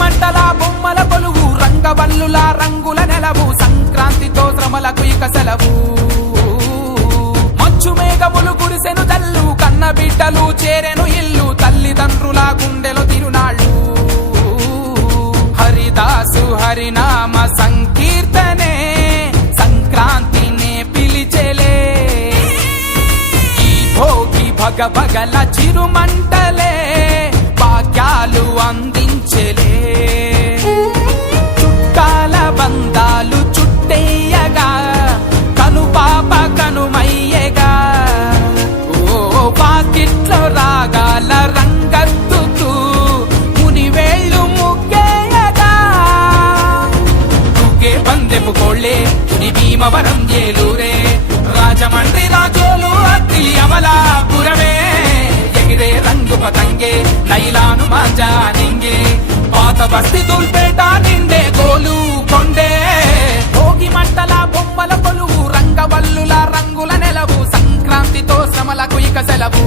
మంటల బొమ్మల కొలువు రంగవల్లుల రంగుల నెలవు సంక్రాంతితో శ్రమలకు ఇక సెలవు మంచు మేఘములు కురిసెను జల్లు కన్న బిడ్డలు చేరెను ఇల్లు తల్లిదండ్రుల గుండెలో తిరునాళ్ళు హరిదాసు హరినామ సంకీర్తనే సంక్రాంతినే పిలిచెలే ఈ భోగి భగభగల చిరుమంటలే భాగ్యాలు అందించెలే చుట్టాల బంధాలు చుట్టేయగా కనుపాప కనుమయ్యగా ఓ పాకిట్లో రాగాల రంగత్తుతూ మునివేళ్ళు ముగ్గేయగా తుకే పందెపు కోళ్ళే తుని భీమవరం ఏలూరే రాజమండ్రి రాజోలు అత్తిలి అమలాపురమే ఎగిరే రంగు పతంగే నైలాను మాంజా నింగే పాత బస్తి దుల్పేట నిండే గోలు కొండే భోగి మంటల బొమ్మల కొలువు రంగవల్లుల రంగుల నెలవు సంక్రాంతితో శ్రమలకు ఇక సెలవు